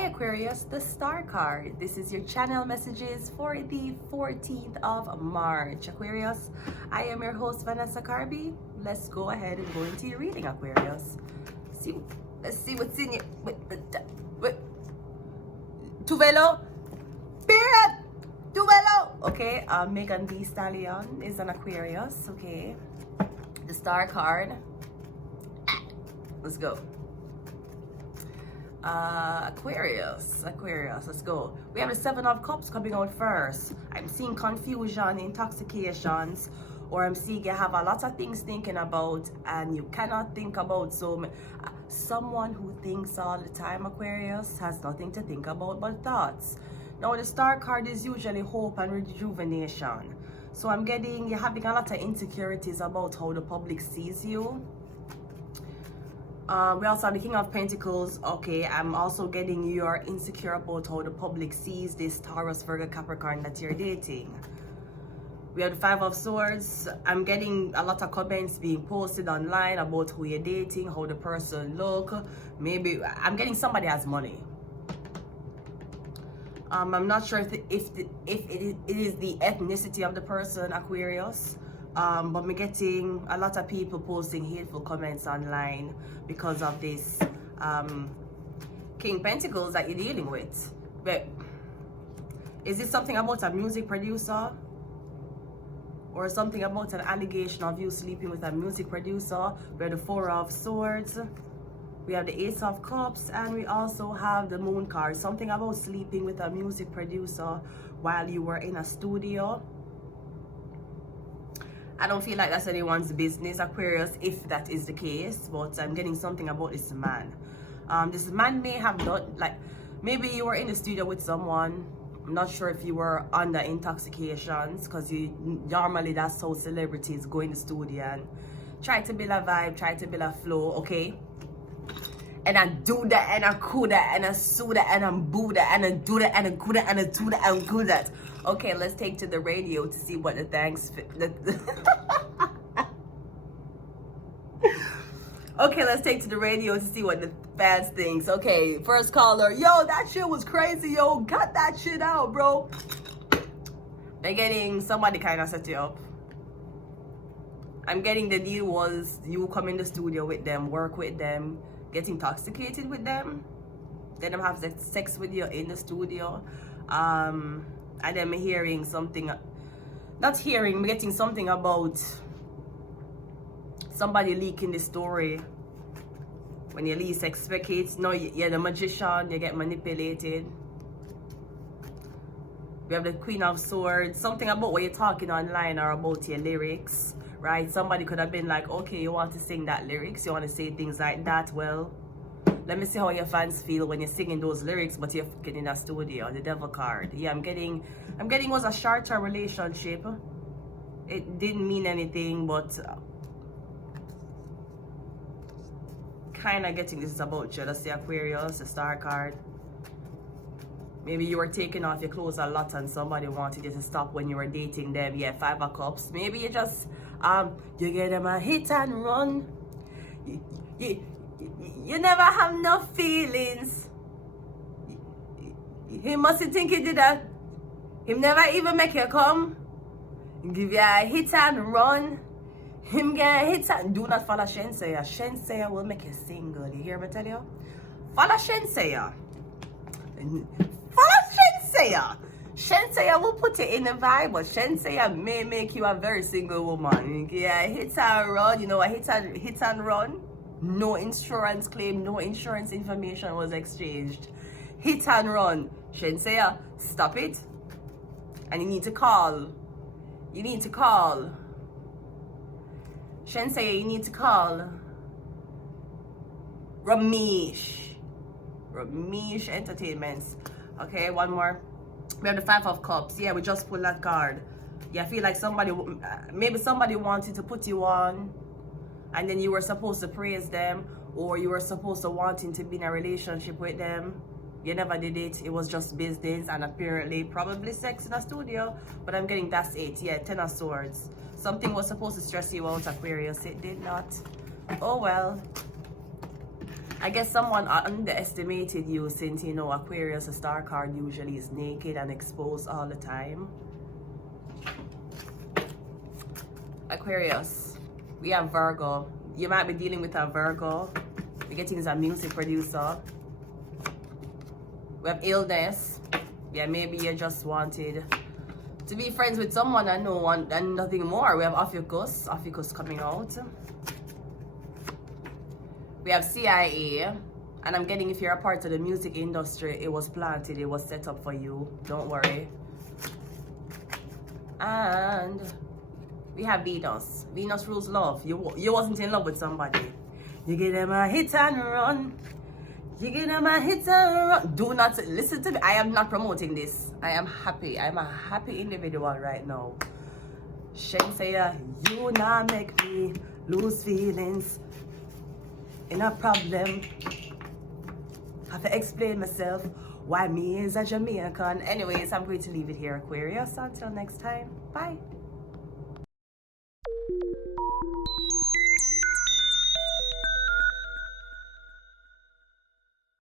Hi Aquarius, the star card. This is your channel messages for the 14th of March. Aquarius, I am your host Vanessa Carby. Let's go ahead and go into your reading, Aquarius. Let's see what's in you. Tuvelo, period. Tuvelo. Okay, Megan Thee Stallion is an Aquarius. Okay, the star card. Let's go. Aquarius, let's go. We have the 7 of Cups coming out first. I'm seeing confusion, intoxications, or I'm seeing you have a lot of things thinking about and you cannot think about. So someone who thinks all the time, Aquarius, has nothing to think about but thoughts. Now the star card is usually hope and rejuvenation. So I'm getting you're having a lot of insecurities about how the public sees you. We also have the King of Pentacles. Okay, I'm also getting you're insecure about how the public sees this Taurus, Virgo, Capricorn that you're dating. We have the 5 of Swords. I'm getting a lot of comments being posted online about who you're dating, how the person look. Maybe I'm getting somebody has money. I'm not sure if it is the ethnicity of the person, Aquarius. But I'm getting a lot of people posting hateful comments online because of this King Pentacles that you're dealing with. But is this something about a music producer? Or something about an allegation of you sleeping with a music producer? We have the 4 of Swords. We have the Ace of Cups. And we also have the Moon card. Something about sleeping with a music producer while you were in a studio. I don't feel like that's anyone's business, Aquarius, if that is the case, but I'm getting something about this man. This man may have done, like, maybe you were in the studio with someone. I'm not sure if you were under intoxications, because normally that's how celebrities go in the studio and try to build a vibe, try to build a flow, okay? And I do that, and I cool that, and I sue that, and I boo that, and I do that, and I cool that, and I do that, and do that. Okay, let's take to the radio to see what the thanks. Okay, let's take to the radio to see what the fans thinks. Okay, first caller. Yo, that shit was crazy. Yo, cut that shit out, bro. They're getting somebody kind of set you up. I'm getting the deal was you come in the studio with them, work with them, get intoxicated with them, then them have sex with you in the studio. And then I'm hearing something, not hearing, I'm getting something about somebody leaking the story when you least expect it. No, you're the magician, you get manipulated. We have the Queen of Swords, something about what you're talking online or about your lyrics, right? Somebody could have been like, okay, you want to sing that lyrics, you want to say things like that. Well, let me see how your fans feel when you're singing those lyrics, but you're getting in that studio. The Devil card. Yeah, I'm getting was a short-term relationship. It didn't mean anything, but kind of getting this is about you. That's the Aquarius, the Star card. Maybe you were taking off your clothes a lot and somebody wanted you to stop when you were dating them. Yeah, 5 of Cups. Maybe you just you get them a hit and run. You never have no feelings. He mustn't think he did that. Him never even make you come. Give you a hit and run. Him get a hit and do not follow Shenseya. Shenseya will make you single. You hear me tell you? Follow Shenseya. Follow Shenseya. Shenseya will put you in the vibe, but Shenseya may make you a very single woman. Yeah, hit and run. You know, a hit and run. No insurance claim, no insurance information was exchanged. Hit and run. Shenseya, stop it. And you need to call. You need to call. Shenseya, you need to call Ramesh Entertainments. Okay, one more. We have the 5 of Cups. Yeah, we just pulled that card. Yeah, I feel like maybe somebody wanted to put you on, and then you were supposed to praise them, or you were supposed to wanting to be in a relationship with them. You never did it. It was just business and apparently probably sex in a studio. But I'm getting that's it. Yeah, 10 of Swords. Something was supposed to stress you out, Aquarius. It did not. Oh well. I guess someone underestimated you, since you know Aquarius, the star card, usually is naked and exposed all the time. Aquarius, we have Virgo. You might be dealing with a Virgo. We're getting as a music producer. We have illness. Yeah, maybe you just wanted to be friends with someone and no one and nothing more. We have Ophiuchus coming out. We have CIA. And I'm getting, if you're a part of the music industry, it was planted, it was set up for you. Don't worry. And we have Venus. Venus rules love. You wasn't in love with somebody. You give them a hit and run. You give them a hit and run. Do not listen to me. I am not promoting this. I am happy. I'm a happy individual right now. Shen say, you not make me lose feelings in a problem. Have to explain myself why me is a Jamaican. Anyways, I'm going to leave it here, Aquarius. Until next time, bye.